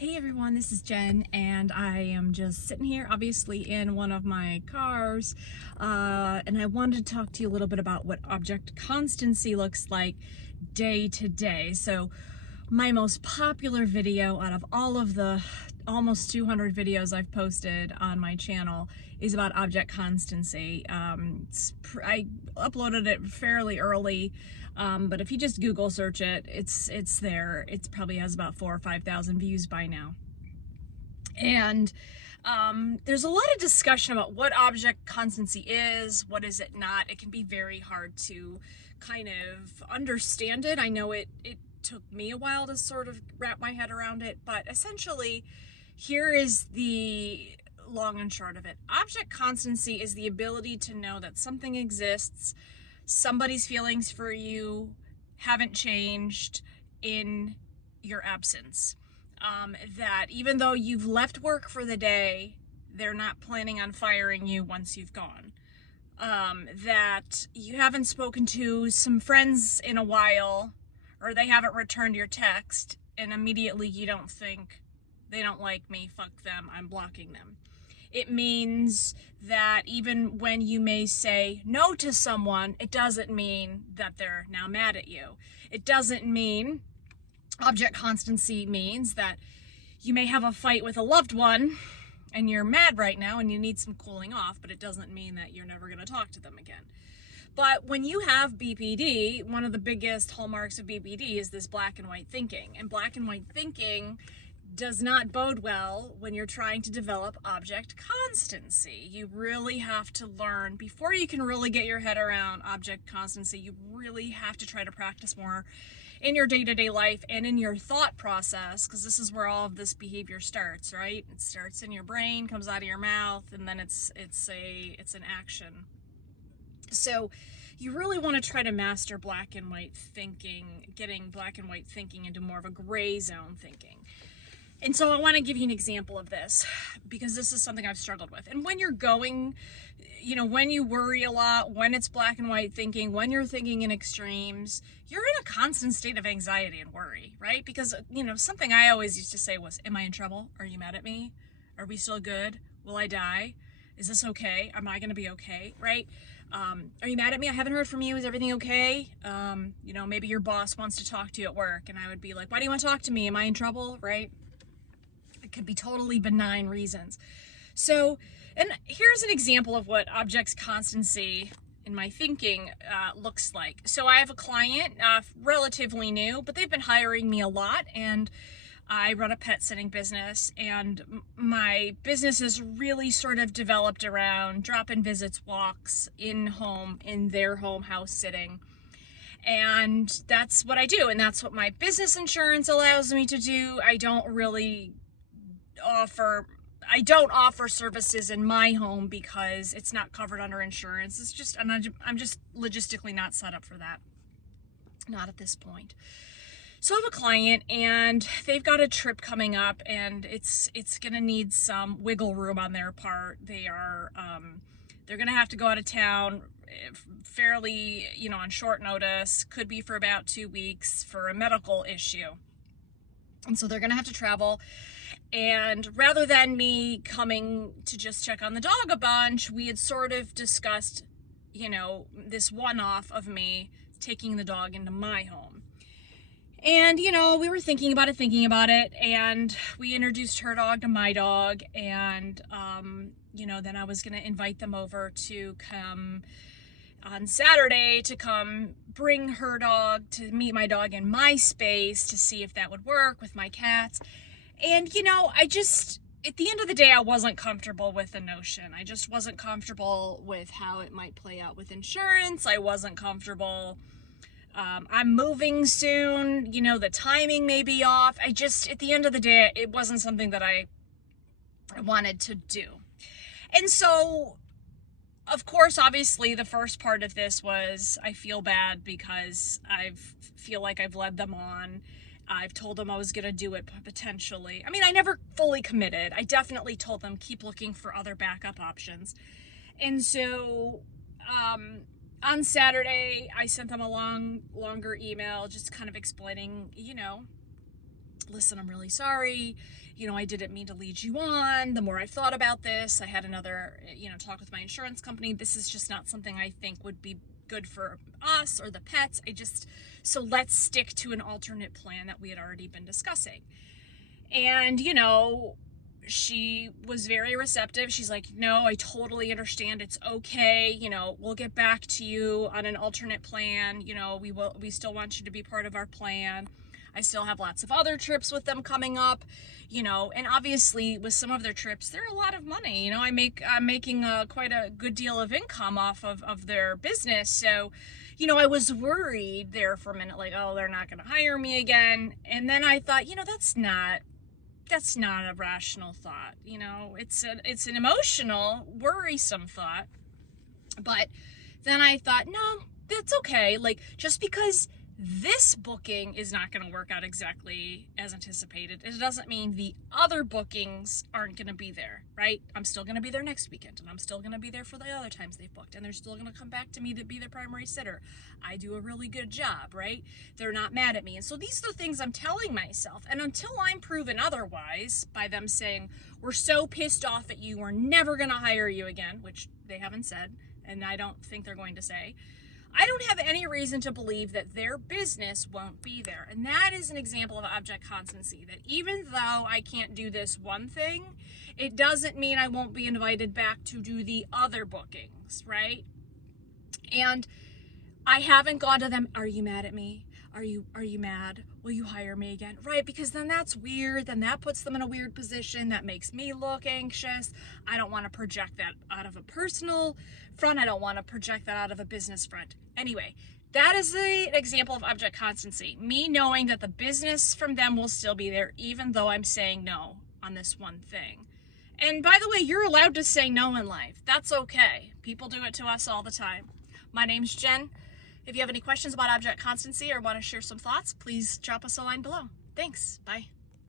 Hey everyone, this is Jen, and I am just sitting here, obviously in one of my cars, and I wanted to talk to you a little bit about what object constancy looks like day to day. So my most popular video out of all of the almost 200 videos I've posted on my channel is about object constancy. I uploaded it fairly early, but if you just Google search it, it's there. It probably has about 4,000 or 5,000 views by now. And there's a lot of discussion about what object constancy is, what is it not. It can be very hard to kind of understand it. I know it took me a while to sort of wrap my head around it, but essentially here is the long and short of it. Object constancy is the ability to know that something exists, somebody's feelings for you haven't changed in your absence. That even though you've left work for the day, they're not planning on firing you once you've gone. That you haven't spoken to some friends in a while, or they haven't returned your text, and immediately you don't think, they don't like me, fuck them, I'm blocking them. It means that even when you may say no to someone, it doesn't mean that they're now mad at you. It doesn't mean, object constancy means that you may have a fight with a loved one and you're mad right now and you need some cooling off, but it doesn't mean that you're never going to talk to them again. But when you have BPD, one of the biggest hallmarks of BPD is this black and white thinking. And black and white thinking does not bode well when you're trying to develop object constancy. You really have to learn, before you can really get your head around object constancy, you really have to try to practice more in your day-to-day life and in your thought process, because this is where all of this behavior starts, right? It starts in your brain, comes out of your mouth, and then it's an action. So you really want to try to master black and white thinking, getting black and white thinking into more of a gray zone thinking. And so I want to give you an example of this, because this is something I've struggled with. And when you're going, when you worry a lot, when it's black and white thinking, when you're thinking in extremes, you're in a constant state of anxiety and worry, right? Because, something I always used to say was, am I in trouble? Are you mad at me? Are we still good? Will I die? Is this okay? Am I going to be okay? Right? Are you mad at me? I haven't heard from you. Is everything okay? Maybe your boss wants to talk to you at work, and I would be like, why do you want to talk to me? Am I in trouble? Right? It could be totally benign reasons. So, and here's an example of what object constancy in my thinking looks like. So I have a client, relatively new, but they've been hiring me a lot, and I run a pet sitting business, and my business is really sort of developed around drop-in visits, walks, in their home, house sitting. And that's what I do, and that's what my business insurance allows me to do. I don't offer services in my home because it's not covered under insurance. It's just, I'm just logistically not set up for that. Not at this point. So I have a client, and they've got a trip coming up, and it's gonna need some wiggle room on their part. They're gonna have to go out of town fairly, on short notice. Could be for about 2 weeks for a medical issue. And so they're gonna have to travel. And rather than me coming to just check on the dog a bunch, we had sort of discussed, this one-off of me taking the dog into my home. And, we were thinking about it, and we introduced her dog to my dog, and, then I was going to invite them over to come on Saturday to come bring her dog to meet my dog in my space to see if that would work with my cats. And, at the end of the day, I wasn't comfortable with the notion. I just wasn't comfortable with how it might play out with insurance. I wasn't comfortable. I'm moving soon. The timing may be off. At the end of the day, it wasn't something that I wanted to do. And so, of course, obviously, the first part of this was I feel bad because I feel like I've led them on. I've told them I was going to do it potentially. I mean, I never fully committed. I definitely told them keep looking for other backup options. And so on Saturday, I sent them a longer email just kind of explaining, listen, I'm really sorry. I didn't mean to lead you on. The more I've thought about this, I had another, talk with my insurance company. This is just not something I think would be good for us or the pets. So let's stick to an alternate plan that we had already been discussing. And, she was very receptive. She's like, no, I totally understand. It's okay. We'll get back to you on an alternate plan. We still want you to be part of our plan. I still have lots of other trips with them coming up, and obviously with some of their trips, they're a lot of money. I'm making quite a good deal of income off of their business. So, I was worried there for a minute, like, oh, they're not going to hire me again. And then I thought, that's not a rational thought. It's an emotional, worrisome thought. But then I thought, no, that's okay. Like, just because this booking is not going to work out exactly as anticipated, it doesn't mean the other bookings aren't going to be there, right? I'm still going to be there next weekend, and I'm still going to be there for the other times they've booked, and they're still going to come back to me to be their primary sitter. I do a really good job, right? They're not mad at me. And so these are the things I'm telling myself. And until I'm proven otherwise by them saying, we're so pissed off at you, we're never going to hire you again, which they haven't said, and I don't think they're going to say, I don't have any reason to believe that their business won't be there. And that is an example of object constancy, that even though I can't do this one thing, it doesn't mean I won't be invited back to do the other bookings, right? And I haven't gone to them, are you mad at me? Are you mad? Will you hire me again? Right? Because then that's weird. Then that puts them in a weird position. That makes me look anxious. I don't want to project that out of a personal front. I don't want to project that out of a business front. Anyway, that is an example of object constancy. Me knowing that the business from them will still be there, even though I'm saying no on this one thing. And by the way, you're allowed to say no in life. That's okay. People do it to us all the time. My name's Jen. If you have any questions about object constancy or want to share some thoughts, please drop us a line below. Thanks. Bye.